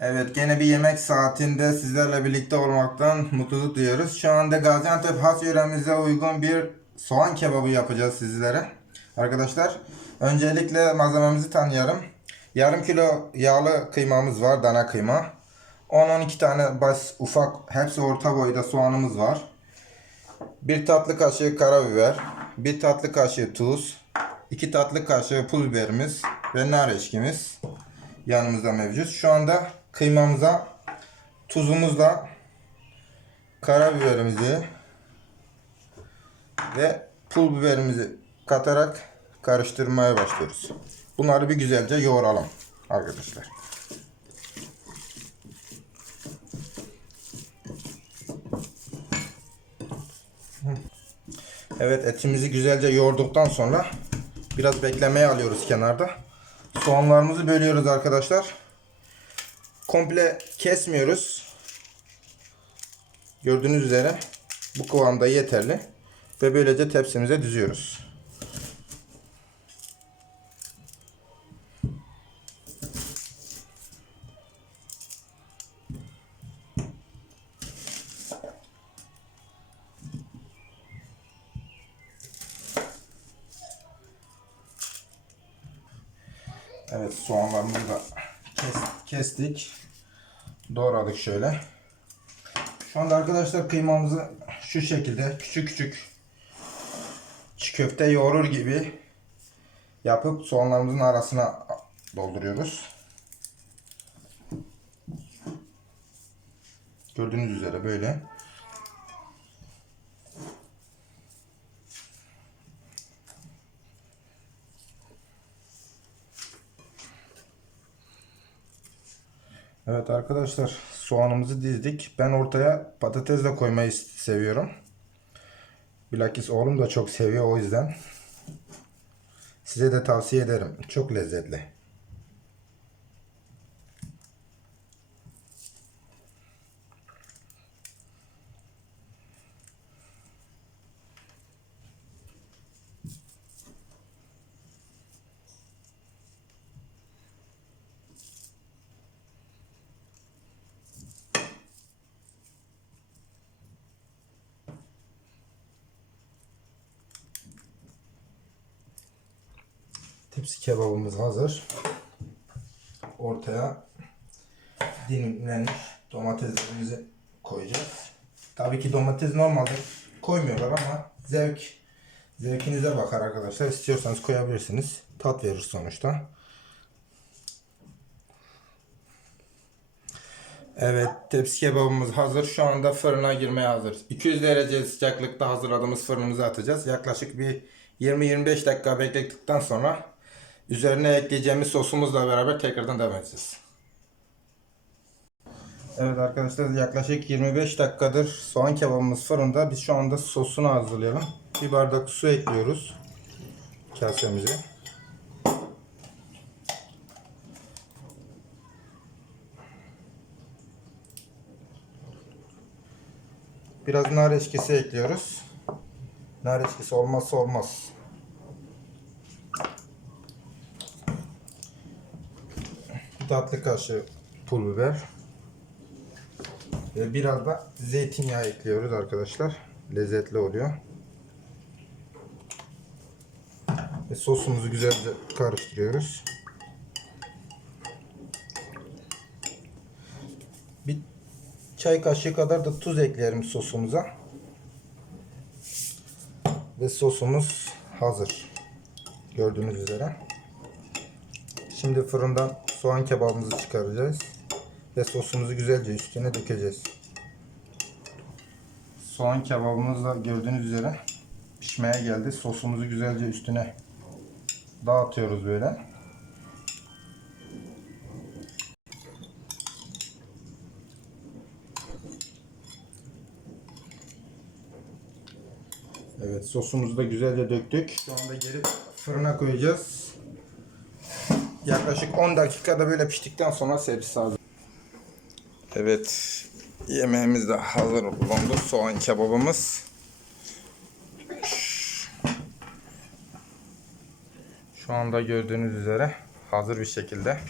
Evet gene bir yemek saatinde sizlerle birlikte olmaktan mutluluk duyuyoruz. Şu anda Gaziantep has yöremize uygun bir soğan kebabı yapacağız sizlere. Arkadaşlar öncelikle malzememizi tanıyalım. Yarım kilo yağlı kıymamız var dana kıyma. 10-12 tane bas ufak hepsi orta boyda soğanımız var. Bir tatlı kaşığı karabiber, bir tatlı kaşığı tuz, iki tatlı kaşığı pul biberimiz ve nar eşkimiz yanımızda mevcut. Şu anda kıymamıza tuzumuzla karabiberimizi ve pul biberimizi katarak karıştırmaya başlıyoruz. Bunları bir güzelce yoğuralım arkadaşlar. Evet etimizi güzelce yoğurduktan sonra biraz beklemeye alıyoruz kenarda. Soğanlarımızı bölüyoruz arkadaşlar. Komple kesmiyoruz. Gördüğünüz üzere bu kıvamda yeterli. Ve böylece tepsimize düzüyoruz. Evet soğanlarımızı da kes- kestik. Doğradık şöyle. Şu anda arkadaşlar kıymamızı şu şekilde küçük küçük çiğ köfte yoğurur gibi yapıp soğanlarımızın arasına dolduruyoruz. Gördüğünüz üzere böyle. Evet arkadaşlar soğanımızı dizdik. Ben ortaya patates de koymayı seviyorum. Bilakis oğlum da çok seviyor o yüzden. Size de tavsiye ederim. Çok lezzetli. Tepsi kebabımız hazır. Ortaya dilimlenmiş domateslerimizi koyacağız. Tabii ki domates normalde koymuyorlar ama zevk zevkinize bakar arkadaşlar. İstiyorsanız koyabilirsiniz. Tat verir sonuçta. Evet tepsi kebabımız hazır. Şu anda fırına girmeye hazır. 200 derece sıcaklıkta hazırladığımız fırınımıza atacağız. Yaklaşık bir 20-25 dakika beklettikten sonra üzerine ekleyeceğimiz sosumuzla beraber tekrardan devam edeceğiz. Evet arkadaşlar yaklaşık 25 dakikadır soğan kebabımız fırında. Biz şu anda sosunu hazırlayalım. Bir bardak su ekliyoruz kasemize. Biraz nar eşkisi ekliyoruz. Nar eşkisi olmazsa olmaz. Tatlı kaşığı pul biber. Ve biraz da zeytinyağı ekliyoruz arkadaşlar. Lezzetli oluyor. Ve sosumuzu güzelce karıştırıyoruz. Bir çay kaşığı kadar da tuz ekleyelim sosumuza. Ve sosumuz hazır. Gördüğünüz üzere. Şimdi fırından soğan kebabımızı çıkaracağız. Ve sosumuzu güzelce üstüne dökeceğiz. Soğan kebabımız da gördüğünüz üzere pişmeye geldi. Sosumuzu güzelce üstüne dağıtıyoruz böyle. Evet sosumuzu da güzelce döktük. Şu anda geri fırına koyacağız. Yaklaşık 10 dakikada böyle piştikten sonra servise hazır. Evet yemeğimiz de hazır bulundu. Soğan kebabımız. Şu anda gördüğünüz üzere hazır bir şekilde.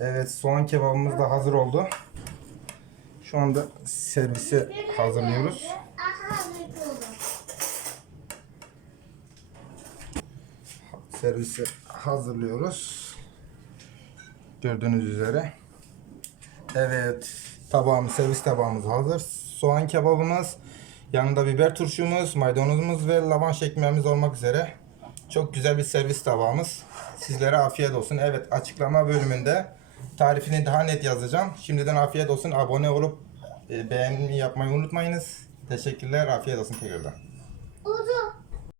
Evet soğan kebabımız da hazır oldu. Şu anda servise hazırlıyoruz. Servise hazırlıyoruz. Gördüğünüz üzere. Evet tabağımız, servis tabağımız hazır. Soğan kebabımız, yanında biber turşumuz, maydanozumuz ve lavaş ekmeğimiz olmak üzere. Çok güzel bir servis tabağımız. Sizlere afiyet olsun. Evet açıklama bölümünde tarifini daha net yazacağım. Şimdiden afiyet olsun. Abone olup e, beğeni yapmayı unutmayınız. Teşekkürler. Afiyet olsun tekrardan.